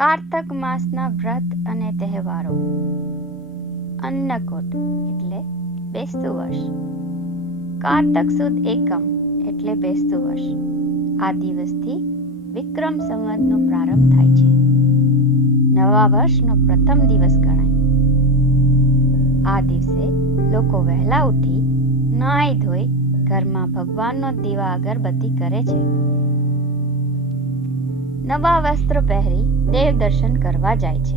કારતક માસના વ્રત અને તહેવારો. અન્નકૂટ, એટલે બેસતું વર્ષ. કારતક સુદ એકમ, એટલે બેસતું વર્ષ. આ દિવસથી વિક્રમ સંવતનો પ્રારંભ થાય છે. નવા વર્ષનો પ્રથમ દિવસ ગણાય. આ દિવસે લોકો વહેલા ઉઠી નાઈ ધોઈ ઘરમાં ભગવાનનો દીવા અગરબત્તી કરે છે. નવા વસ્ત્ર પહેરી દેવ દર્શન કરવા જાય છે.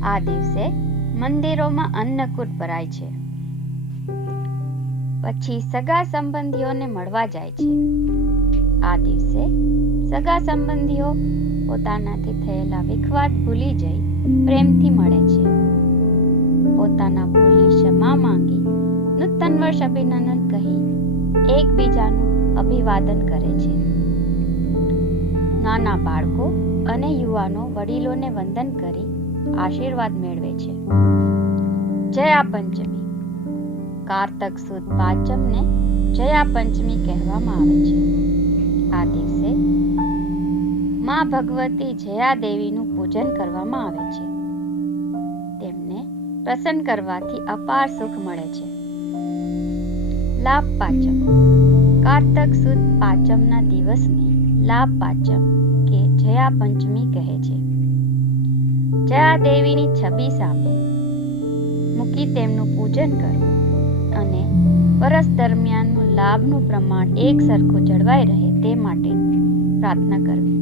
આ દિવસે મંદિરોમાં અન્નકૂટ ભરાય છે. પછી સગા સંબંધીઓને મળવા જાય છે. આ દિવસે સગા સંબંધીઓ પોતાનાથી થયેલા વિખવાદ ભૂલી જઈ પ્રેમથી મળે છે. પોતાના ભૂલની ક્ષમા માંગી નૂતન વર્ષ અભિનંદન કહી એકબીજાનું અભિવાદન કરે છે. નાના બાળકો અને યુવાનો વડીલોને વંદન કરી આશીર્વાદ મેળવે છે. જયા પંચમી. કારતક સુદ પાંચમને જયા પંચમી કહેવામાં આવે છે. આ દિવસે માં ભગવતી જયા દેવીનું પૂજન કરવામાં આવે છે. તેમને પ્રસન્ન કરવાથી અપાર સુખ મળે છે. લાભ પાંચમ કારતક સુદ પાંચમના દિવસને લાભ પાંચમ કે જયા પંચમી કહે છે. જયા દેવીની છબી સામે મૂકી તેમનું પૂજન કરવું અને વરસ દરમિયાનનું લાભનું પ્રમાણ એક સરખું જળવાઈ રહે તે માટે પ્રાર્થના કરવી.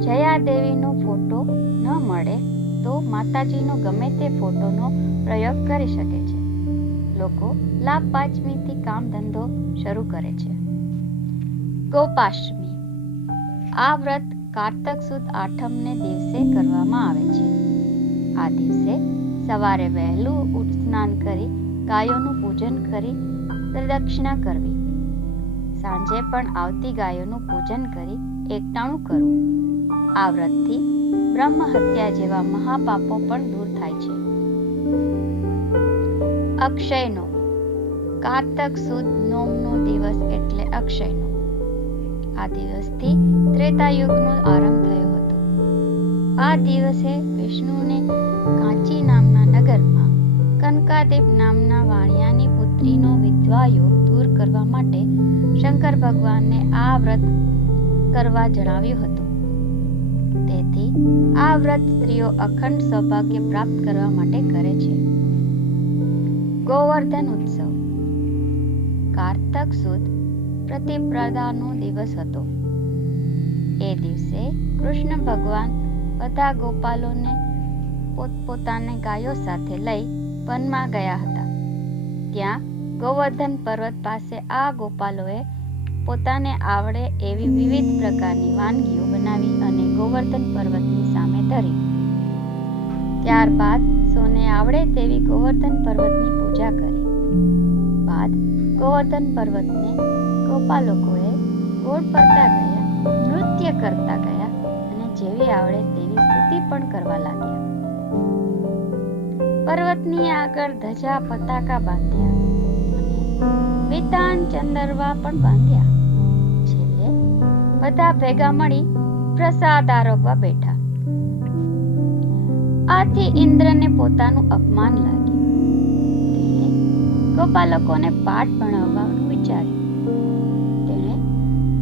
જયા દેવીનો ફોટો ન મળે તો માતાજીનો ગમે તે ફોટોનો પ્રયોગ કરી શકે છે. લોકો લાભ પાંચમીથી કામ ધંધો શરૂ કરે છે. ગોપાષ્ટમી. આ વ્રત કારતક સુદ આઠમને દિવસે કરવામાં આવે છે. આ દિવસે સવારે વહેલું સ્નાન કરી ગાયોનું પૂજન કરી પ્રદક્ષિણા કરવી. સાંજે પણ આવતી ગાયોનું પૂજન કરી એકટાણું કરવું. આ વ્રતથી બ્રહ્મ હત્યા જેવા મહાપાપો પણ દૂર થાય છે. અક્ષયનો. કારતક સુદ નોમનો દિવસ એટલે અક્ષયનો. આ દિવસથી ત્રેતા યુગનો આરંભ થયો હતો. આ દિવસે વિષ્ણુને કાંચી નામના નગરમાં કનકાદેવ નામના વાણિયાની પુત્રીનો વિધવા દૂર કરવા માટે શંકર ભગવાનને આ વ્રત કરવા જણાવ્યું હતું. તેથી આ વ્રત સ્ત્રીઓ અખંડ સૌભાગ્ય પ્રાપ્ત કરવા માટે કરે છે. ગોવર્ધન ઉત્સવ. કારતક સુદ પ્રતિપ્રદાનો દિવસ હતો. એ દિવસે કૃષ્ણ ભગવાન બધા ગોપાલોને પોતપોતાને ગાયો સાથે લઈ વનમાં ગયા હતા. ત્યાં ગોવર્ધન પર્વત પાસે આ ગોપાલોએ પોતાને આવડે એવી વિવિધ પ્રકારની વાનગીઓ બનાવી અને ગોવર્ધન પર્વતની સામે ધરી. ત્યારબાદ સોને આવડે તેવી ગોવર્ધન પર્વતની પૂજા કરી. બાદ ગોવર્ધન પર્વતને ગોપાલોકોએ ગોળ ફરતા ગયા, નૃત્ય કરતા ગયા અને જેવી આવડે તેવી સ્તુતિ પણ કરવા લાગ્યા. પર્વતની આગળ ધજા પતાકા બાંધ્યા અને વિતાન ચંદરવા પણ બાંધ્યા. છેલ્લે બધા ભેગા મળી પ્રસાદ આરોગવા બેઠા. આથી ઇન્દ્રને પોતાનું અપમાન લાગ્યું. તેણે ગોપાલકોને પાઠ ભણાવવાનું વિચાર્યું.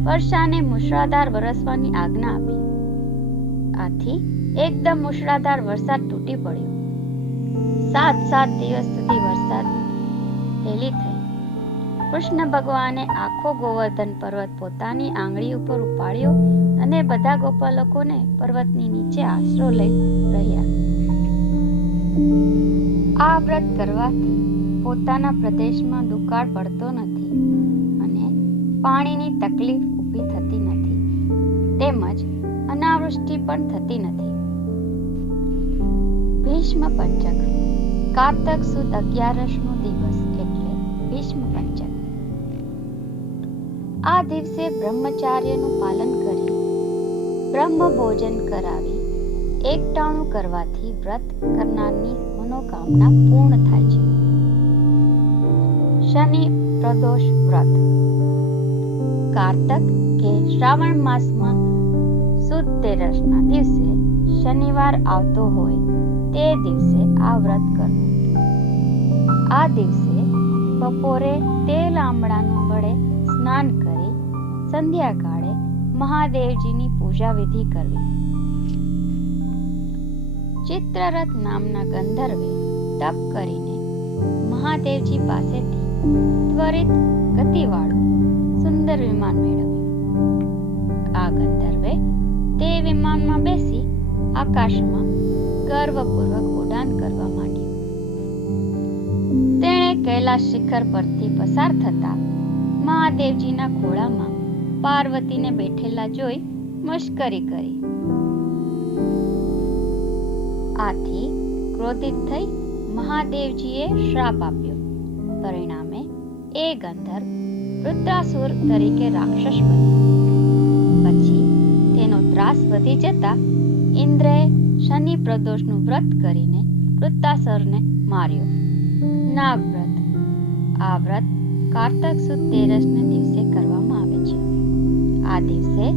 વર્ષાને મુશળાધાર વરસવાની આજ્ઞા આપી. આથી એકદમ મુશળાધાર વરસાદ તૂટી પડ્યો. સાત સાત દિવસ સુધી વરસાદ હેલી થઈ. કૃષ્ણ ભગવાને આખો ગોવર્ધન પર્વત પોતાની આંગળી ઉપર ઉપાડ્યો અને બધા ગોપાલકોને પર્વતની નીચે આશરો લઈ રહ્યા. આ વ્રત કરવાથી પોતાના પ્રદેશમાં દુકાળ પડતો નથી અને પાણીની તકલીફ ઊભી થતી નથી. તેમજ અનાવૃષ્ટિ પણ થતી નથી. ભીષ્મ પંચક. કારતક સુદ અગિયારસનો દિવસ એટલે ભીષ્મ પંચક. આ દિવસે બ્રહ્મચાર્યનું પાલન કરી બ્રહ્મ ભોજન કરાવી એકટાણું કરવાથી વ્રત કરનારની મનોકામના પૂર્ણ થાય છે. શનિ પ્રદોષ વ્રત. કારતક કે શ્રાવણ માસમાં સુદ તેરસના દિવસે શનિવાર આવતો હોય તે દિવસે આ વ્રત કરવું. આ દિવસે બપોરે તેલ આમળાનું વડે સ્નાન કરી સંધ્યાકાળે મહાદેવજીની પૂજા વિધિ કરવી. ચિત્રરથ નામના ગંધર્વે તપ કરીને મહાદેવજી પાસેથી ત્વરિત ગતિવાળું સુંદર વિમાન મેળવ્યું. આ ગંધર્વે તે વિમાનમાં બેસી આકાશમાં ગર્વપૂર્વક ઉડાન કરવા માંડ્યું. તેણે કૈલાશ શિખર પરથી પસાર થતા મહાદેવજીના ખોળામાં પાર્વતીને બેઠેલા જોઈ મશ્કરી કરી. આથી ક્રોધિત થઈ મહાદેવજીએ શ્રાપ આપ્યો. પરિણામે એ ગંધર્વ રુદ્રાસુર તરીકે રાક્ષસ બન્યો. પછી તેનો ત્રાસ વધી જતા ઇન્દ્રએ શનિ પ્રદોષનું વ્રત કરીને વૃત્તાસુરને માર્યો. નાગવ્રત. આ વ્રત કારતક સુદ તેરસને દિવસે કરવામાં આવે છે. આ દિવસે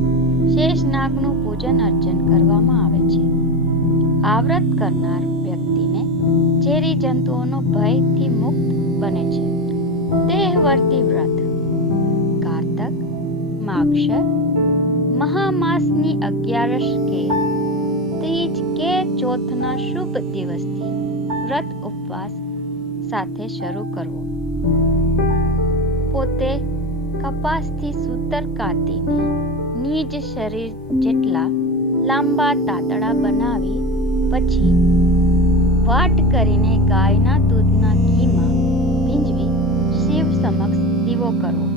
શેષ નાગનું પૂજન અર્ચન કરવામાં આવે છે. આ વ્રત કરનાર વ્યક્તિને ઝેરી જંતુઓનો ભયથી મુક્ત બને છે. દેહવર્તી વ્રત. માગશર મહામાસની અગિયારસ કે ત્રીજ કે ચોથના શુભ દિવસથી વ્રત ઉપવાસ સાથે શરૂ કરવો. પોતે કપાસથી સૂતર કાતીને નિજ શરીર જેટલા લાંબા તાતડા બનાવી, પછી વાટ કરીને ગાયના દૂધના ઘીમાં ભીંજવી શિવ સમક્ષ દીવો કરવો.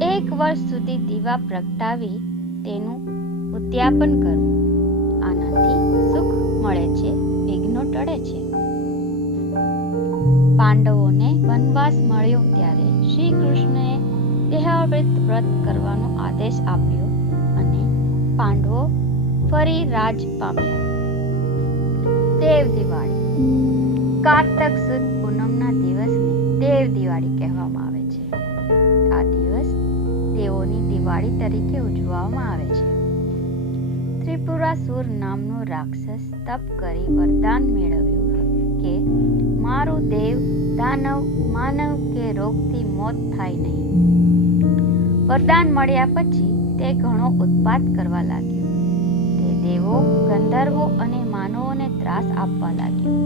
એક વર્ષ સુધી દીવા પ્રગટાવી તેનું ઉદ્યાપન કરવું આનાથી સુખ મળે છે વિઘ્નો ટળે છે. પાંડવોને વનવાસ મળ્યો ત્યારે શ્રી કૃષ્ણએ દેહાવૃત વ્રત કરવાનો આદેશ આપ્યો અને પાંડવો ફરી રાજ પામ્યા. દેવ દિવાળી. કાર્તક સુદ પૂનમના દિવસને દેવ દિવાળી કહેવામાં દેવોની દિવાળી તરીકે ઉજવવામાં આવે છે. ત્રિપુરાસુર નામનો રાક્ષસ તપ કરી વરદાન મેળવ્યું કે મારું દેવ દાનવ, માનવ કે રોગથી મોત થાય નહીં. વરદાન મળ્યા પછી તે ઘણો ઉત્પાત કરવા લાગ્યો. તે દેવો, ગંધર્વો અને માનવોને ત્રાસ આપવા લાગ્યો.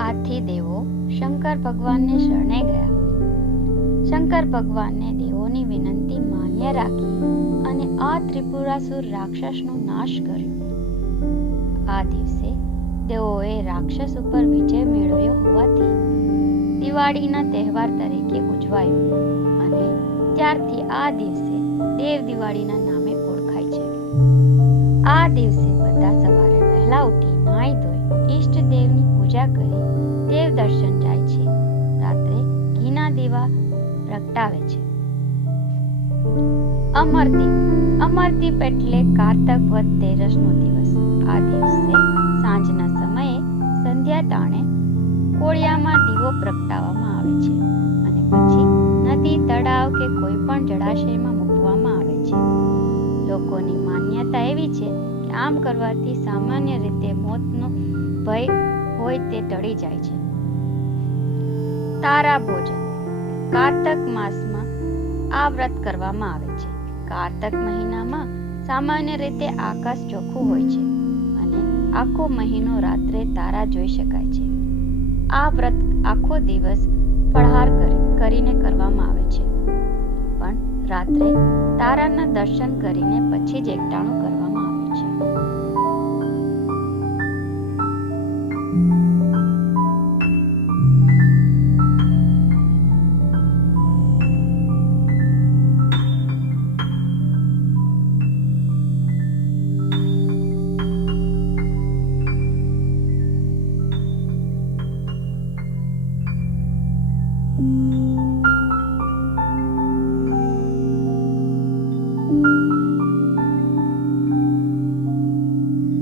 આથી દેવો શંકર ભગવાનને શરણે ગયા. શંકર ભગવાનને દેવોની વિનંતી માન્ય રાખી અને આ ત્રિપુરાસુર રાક્ષસનો નાશ કર્યો. આ દિવસે તેઓએ રાક્ષસ ઉપર વિજય મેળવ્યો હોવાથી દિવાળીના તહેવાર તરીકે ઉજવાયો અને ત્યારથી આ દિવસે દેવ દિવાળીના નામે ઓળખાય છે. આ દિવસે બધા સવારે વહેલા ઉઠી નાહી ધોઈ ઈષ્ટ દેવની પૂજા કરી દેવ દર્શન જાય છે. રાત્રે ઘીના દીવા પ્રગટાવે છે. અમરદીપ અમરદીપ એટલે કારતક વદ તેરસનો દિવસ. આ દિવસે સાંજના સમયે સંધ્યા તાણે કોળિયામાં દીવો પ્રગટાવવામાં આવે છે અને પછી નદી, તળાવ કે કોઈ પણ જળાશયમાં મૂકવામાં આવે છે. લોકોની માન્યતા એવી છે કે આમ કરવાથી સામાન્ય રીતે મોતનો ભય હોય તે ટળી જાય છે. તારા ભોજન. કારતક માસમાં આ વ્રત કરવામાં આવે છે. કારતક મહિનામાં સામાન્ય રીતે આકાશ ચોખ્ખું હોય છે અને આખો મહિનો રાત્રે તારા જોઈ શકાય છે. આ વ્રત આખો દિવસ ફળહાર કરીને કરવામાં આવે છે. પણ રાત્રે તારાના દર્શન કરીને પછી જ એકટાણું કરવામાં આવે છે.